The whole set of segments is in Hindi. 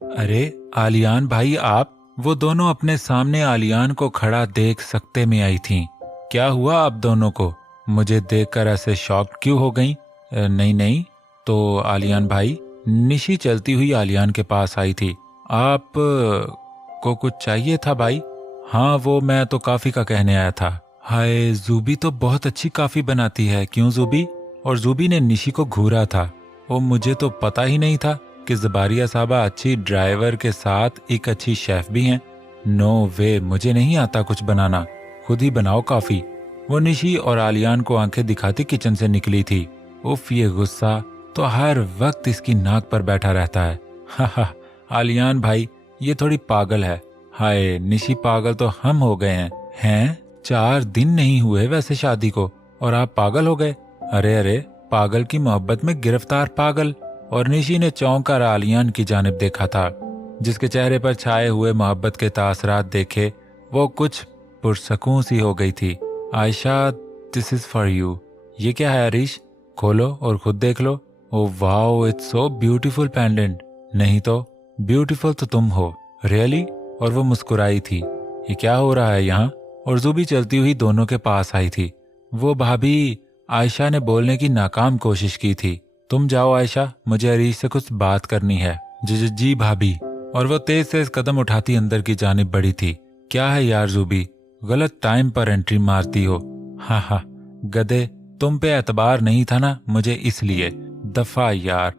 अरे आलियान भाई, आप! वो दोनों अपने सामने आलियान को खड़ा देख सकते में आई थीं। क्या हुआ आप दोनों को? मुझे देखकर ऐसे शॉक्ड क्यों हो गईं? नहीं नहीं। तो आलियान भाई, निशी चलती हुई आलियान के पास आई थी। आप को कुछ चाहिए था भाई? हाँ, वो मैं तो काफी का कहने आया था। हाय, जूबी तो बहुत अच्छी काफी बनाती है, क्यों जूबी? और जूबी ने निशी को घूरा था। ओ, मुझे तो पता ही नहीं था कि ज़बारिया साहबा अच्छी ड्राइवर के साथ एक अच्छी शेफ भी हैं। नो वे, मुझे नहीं आता कुछ बनाना, खुद ही बनाओ काफी। वो निशी और आलियान को आंखें दिखाती किचन से निकली थी। उफ, ये गुस्सा तो हर वक्त इसकी नाक पर बैठा रहता है। हा हा, आलियान भाई ये थोड़ी पागल है। हाय निशी, पागल तो हम हो गए हैं। हैं? 4 दिन नहीं हुए वैसे शादी को और आप पागल हो गए? अरे अरे, पागल की मोहब्बत में गिरफ्तार पागल। और निशी ने चौंक कर आलियान की जानिब देखा था, जिसके चेहरे पर छाए हुए मोहब्बत के तासरात देखे वो कुछ पुरसकून सी हो गई थी। Ayesha, this is for you. ये क्या है अरीश? खोलो और खुद देख लो। Oh wow, it's so beautiful pendant. नहीं तो ब्यूटीफुल तो तुम हो, रियली? और वो मुस्कुराई थी। ये क्या हो रहा है यहाँ? और जूबी चलती हुई दोनों के पास आई थी। वो भाभी, आयशा ने बोलने की नाकाम कोशिश की थी। तुम जाओ आयशा, मुझे अरीश से कुछ बात करनी है। जी जी भाभी। और वो तेज से कदम उठाती अंदर की जानिब बढ़ी थी। क्या है यार जूबी, गलत टाइम पर एंट्री मारती हो। हाँ हाँ गधे, तुम पे एतबार नहीं था ना मुझे, इसलिए। दफा यार।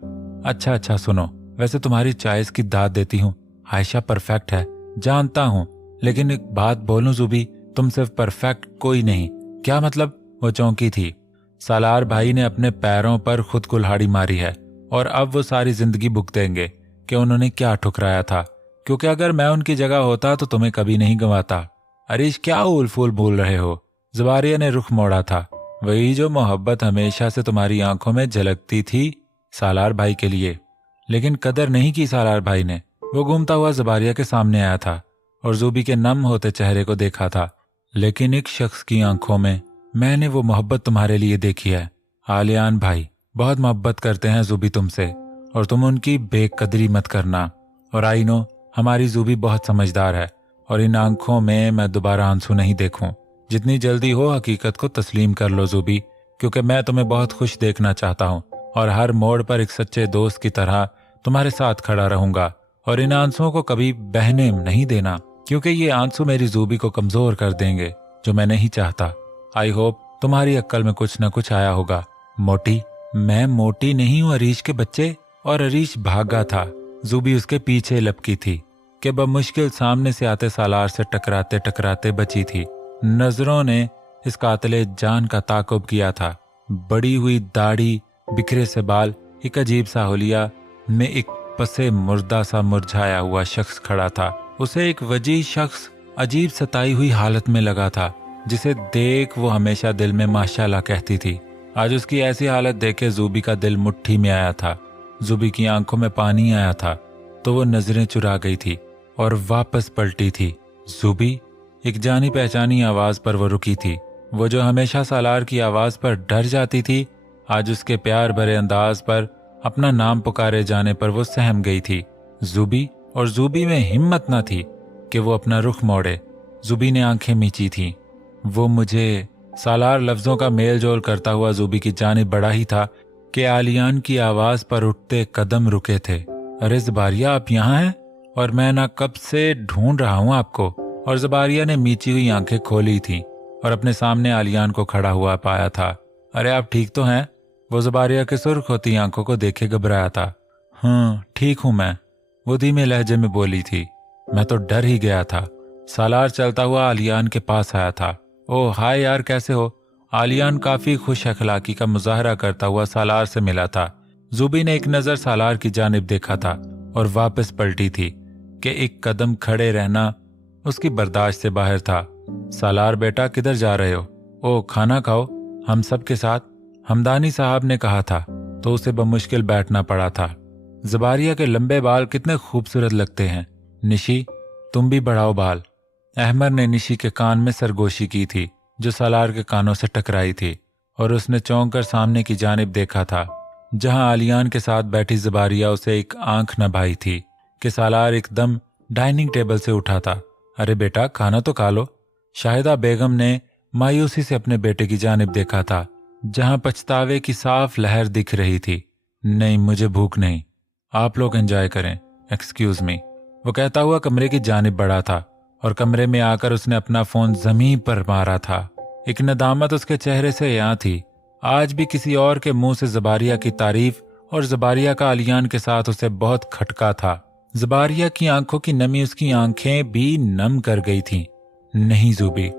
अच्छा अच्छा सुनो, वैसे तुम्हारी चॉइस की दाद देती हूँ। आयशा परफेक्ट है, जानता हूँ, लेकिन एक बात बोलूं जूबी, तुम सिर्फ परफेक्ट कोई नहीं। क्या मतलब? वो चौंकी थी। सालार भाई ने अपने पैरों पर खुद कुल्हाड़ी मारी है और अब वो सारी जिंदगी भुगतेंगे कि उन्होंने क्या ठुकराया था, क्योंकि अगर मैं उनकी जगह होता तो तुम्हें कभी नहीं गंवाता। अरीश, क्या उल फूल बोल रहे हो? ज़बारिया ने रुख मोड़ा था। वही जो मोहब्बत हमेशा से तुम्हारी आंखों में झलकती थी सालार भाई के लिए, लेकिन कदर नहीं की सालार भाई ने। वो घूमता हुआ ज़बारिया के सामने आया था और जूबी के नम होते चेहरे को देखा था। लेकिन एक शख्स की आंखों में मैंने वो मोहब्बत तुम्हारे लिए देखी है। आलियान भाई बहुत मोहब्बत करते हैं जूबी तुमसे, और तुम उनकी बेकदरी मत करना। और आई नो, हमारी जूबी बहुत समझदार है और इन आंखों में मैं दोबारा आंसू नहीं देखूं। जितनी जल्दी हो हकीकत को तस्लीम कर लो जूबी, क्योंकि मैं तुम्हें बहुत खुश देखना चाहता हूं और हर मोड़ पर एक सच्चे दोस्त की तरह तुम्हारे साथ खड़ा रहूंगा। और इन आंसुओं को कभी बहने नहीं देना, क्योंकि ये आंसू मेरी जूबी को कमजोर कर देंगे, जो मैं नहीं चाहता। आई होप तुम्हारी अक्ल में कुछ न कुछ आया होगा। मोटी? मैं मोटी नहीं हूँ अरीश के बच्चे। और अरीश भागा था। जूबी उसके पीछे लपकी थी कि बमुश्किल सामने से आते सालार से टकराते टकराते बची थी। नजरों ने इस कातिले जान का ताकुब किया था। बड़ी हुई दाढ़ी, बिखरे से बाल, एक अजीब सा हुलिया में एक पसे मुर्दा सा मुरझाया हुआ शख्स खड़ा था। उसे एक वजीह शख्स अजीब सताई हुई हालत में लगा था, जिसे देख वो हमेशा दिल में माशाल्लाह कहती थी। आज उसकी ऐसी हालत देखे जूबी का दिल मुट्ठी में आया था। जूबी की आंखों में पानी आया था तो वो नजरें चुरा गई थी और वापस पलटी थी। जूबी, एक जानी पहचानी आवाज पर वो रुकी थी। वो जो हमेशा सालार की आवाज पर डर जाती थी, आज उसके प्यार भरे अंदाज पर अपना नाम पुकारे जाने पर वो सहम गई थी। जूबी। और जूबी में हिम्मत न थी कि वो अपना रुख मोड़े। जूबी ने आंखें मींची थी। वो मुझे, सालार लफ्जों का मेल जोल करता हुआ जूबी की जानिब बढ़ा ही था कि आलियान की आवाज पर उठते कदम रुके थे। अरे ज़बारिया, आप यहाँ हैं? और मैं ना कब से ढूंढ रहा हूँ आपको। और ज़बारिया ने मीची हुई आंखें खोली थी और अपने सामने आलियान को खड़ा हुआ पाया था। अरे आप ठीक तो हैं? वो ज़बारिया के सुर्ख होती आंखों को देखे घबराया था। हाँ ठीक हूं मैं, वो धीमे लहजे में बोली थी। मैं तो डर ही गया था। सालार चलता हुआ आलियान के पास आया था। ओह हाय यार, कैसे हो? आलियान काफी खुश अखलाकी का मुजाहरा करता हुआ सालार से मिला था। जूबी ने एक नजर सालार की जानिब देखा था और वापस पलटी थी कि एक कदम खड़े रहना उसकी बर्दाश्त से बाहर था। सालार बेटा, किधर जा रहे हो? ओ खाना खाओ हम सब के साथ, हमदानी साहब ने कहा था, तो उसे बमुश्किल बैठना पड़ा था। ज़बारिया के लंबे बाल कितने खूबसूरत लगते हैं। निशी, तुम भी बढ़ाओ बाल। अहमर ने निशी के कान में सरगोशी की थी, जो सालार के कानों से टकराई थी, और उसने चौंक कर सामने की जानिब देखा था, जहां आलियान के साथ बैठी ज़बारिया उसे एक आंख न भाई थी। कि सालार एकदम डाइनिंग टेबल से उठा था। अरे बेटा, खाना तो खा लो। शाहिदा बेगम ने मायूसी से अपने बेटे की जानिब देखा था, जहां पछतावे की साफ लहर दिख रही थी। नहीं, मुझे भूख नहीं, आप लोग एंजॉय करें, एक्सक्यूज मी, वो कहता हुआ कमरे की जानिब बढ़ा था और कमरे में आकर उसने अपना फोन जमीन पर मारा था। एक नदामत उसके चेहरे से यहाँ थी। आज भी किसी और के मुंह से जबारिया की तारीफ और जबारिया का आलियान के साथ उसे बहुत खटका था। जबारिया की आंखों की नमी उसकी आंखें भी नम कर गई थीं। नहीं ज़ुबी,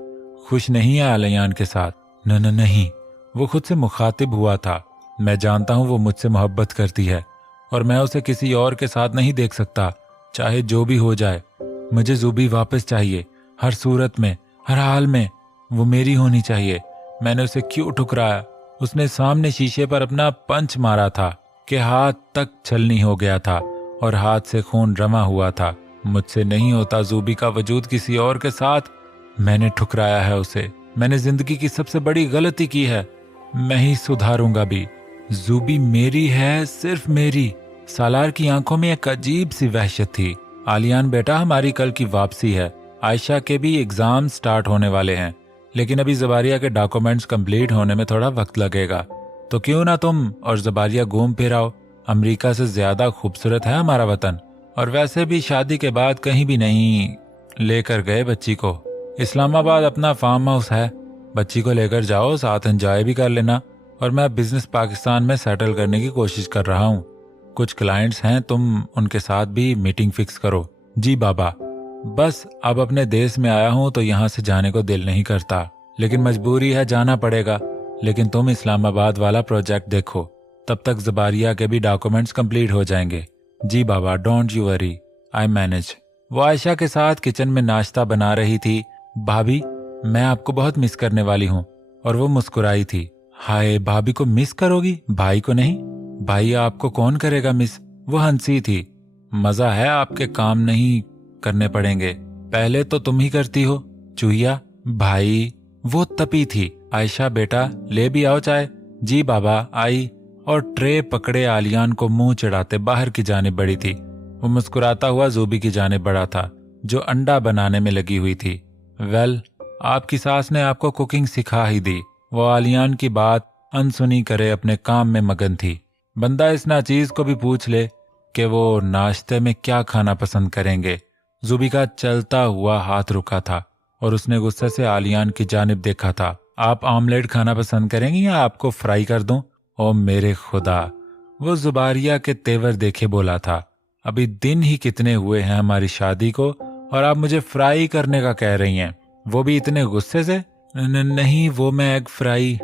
खुश नहीं है आलियान के साथ। न नहीं, वो खुद से मुखातिब हुआ था। मैं जानता हूं वो मुझसे मोहब्बत करती है और मैं उसे किसी और के साथ नहीं देख सकता, चाहे जो भी हो जाए। मुझे ज़ुबी वापस चाहिए, हर सूरत में, हर हाल में। वो मेरी होनी चाहिए। मैंने उसे क्यों ठुकराया? उसने सामने शीशे पर अपना पंच मारा था कि हाथ तक छलनी हो गया था और हाथ से खून रमा हुआ था। मुझसे नहीं होता ज़ुबी का वजूद किसी और के साथ। मैंने ठुकराया है उसे। मैंने जिंदगी की सबसे बड़ी गलती की है। मैं ही सुधारूंगा भी। ज़ुबी मेरी है, सिर्फ मेरी। सालार की आंखों में एक अजीब सी वहशत थी। आलियान बेटा, हमारी कल की वापसी है। आयशा के भी एग्जाम स्टार्ट होने वाले हैं, लेकिन अभी जबारिया के डॉक्यूमेंट्स कंप्लीट होने में थोड़ा वक्त लगेगा। तो क्यों ना तुम और जबारिया घूम फिर आओ। अमेरिका से ज्यादा खूबसूरत है हमारा वतन, और वैसे भी शादी के बाद कहीं भी नहीं लेकर गए बच्ची को। इस्लामाबाद अपना फार्म हाउस है, बच्ची को लेकर जाओ, साथ एंजॉय भी कर लेना। और मैं बिजनेस पाकिस्तान में सेटल करने की कोशिश कर रहा हूँ। कुछ क्लाइंट्स हैं, तुम उनके साथ भी मीटिंग फिक्स करो। जी बाबा, बस अब अपने देश में आया हूँ तो यहाँ से जाने को दिल नहीं करता, लेकिन मजबूरी है, जाना पड़ेगा। लेकिन तुम इस्लामाबाद वाला प्रोजेक्ट देखो, तब तक जबारिया के भी डॉक्यूमेंट्स कंप्लीट हो जाएंगे। जी बाबा, don't you worry, I manage. वो आयशा के साथ किचन में नाश्ता बना रही थी। भाभी, मैं आपको बहुत मिस करने वाली हूँ। और वो मुस्कुराई थी। हाय, भाभी को मिस करोगी, भाई को नहीं? भाई आपको कौन करेगा मिस? वो हंसी थी। मजा है, आपके काम नहीं करने पड़ेंगे, पहले तो तुम ही करती हो। चूहिया भाई, वो तपी थी। आयशा बेटा, ले भी आओ चाय। जी बाबा, आई। और ट्रे पकड़े आलियान को मुंह चढ़ाते बाहर की जानिब बढ़ी थी। वो मुस्कुराता हुआ ज़ुबी की जानिब बढ़ा था, जो अंडा बनाने में लगी हुई थी। वेल, आपकी सास ने आपको कुकिंग सिखा ही दी। वो आलियान की बात अनसुनी करे अपने काम में मगन थी। बंदा इस नाचीज को भी पूछ ले कि वो नाश्ते में क्या खाना पसंद करेंगे। ज़ुबी का चलता हुआ हाथ रुका था और उसने गुस्से से आलियान की जानिब देखा था। आप ऑमलेट खाना पसंद करेंगी या आपको फ्राई कर दूं? ओ मेरे खुदा, वो जुबारिया के तेवर देखे बोला था। अभी दिन ही कितने हुए हैं हमारी शादी को और आप मुझे फ्राई करने का कह रही हैं, वो भी इतने गुस्से से? नहीं, वो मैं एग फ्राई।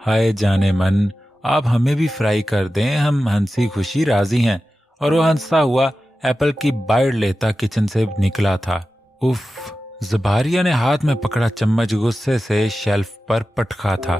हाय जाने मन, आप हमें भी फ्राई कर दें, हम हंसी खुशी राजी हैं। और वो हंसता हुआ एप्पल की बाइट लेता किचन से निकला था। उफ, ज़बारिया ने हाथ में पकड़ा चम्मच गुस्से से शेल्फ पर पटका था।